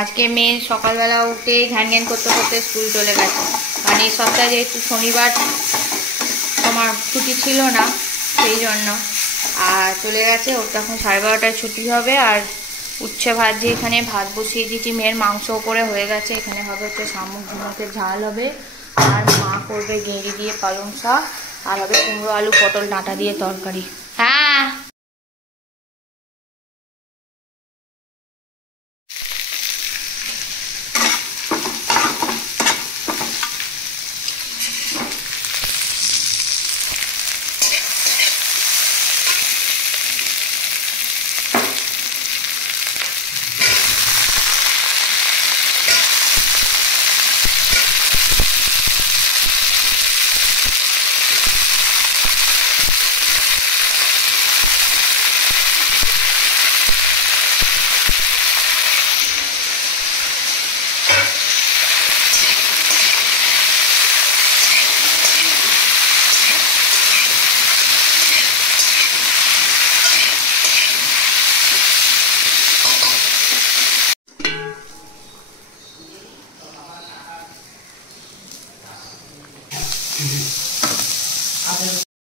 আজকে মেয়ে সকালবেলা উঠে ঘ্যান ঘ্যান করতে করতে স্কুল চলে গেছে, মানে এই সপ্তাহে যেহেতু শনিবার তোমার ছুটি ছিল না সেই জন্য আর চলে গেছে। ওর তখন 12:30টায় ছুটি হবে। আর উচ্ছে ভাজি, এখানে ভাত বসিয়ে দিয়েছি, মেয়ের মাংস ওপরে হয়ে গেছে। এখানে হবে হচ্ছে শামুক ঝুমুকের ঝাল হবে, আর মা করবে গেঁড়ি দিয়ে পালং শাক, আর হবে কুমড়ো আলু পটল ডাঁটা দিয়ে তরকারি। হ্যাঁ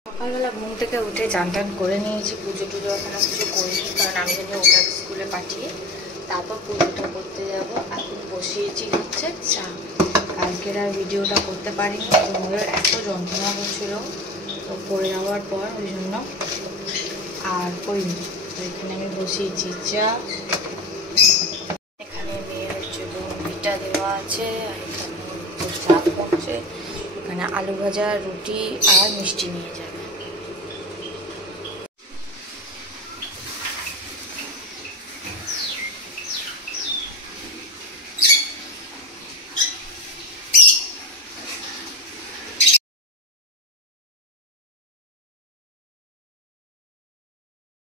সকালবেলা ঘুম থেকে উঠে চান টান করে নিয়েছি, পুজো টুজো এখনো কিছু করিনি, কারণ আমি জানি ওটাকে স্কুলে পাঠিয়ে তারপর পুজোটা করতে যাবো। এখন বসিয়েছি হচ্ছে চা। কালকের আর ভিডিওটা করতে পারিনি, কোমরের এত যন্ত্রণা করছিল তো পড়ে যাওয়ার পর ওই জন্য আর করিনি। তো এখানে আমি বসিয়েছি চা, এখানে মেয়ের হচ্ছে বমিটা দেওয়া আছে, আর এখানে চা করছে, এখানে আলু ভাজা রুটি আর মিষ্টি নিয়ে যাবে।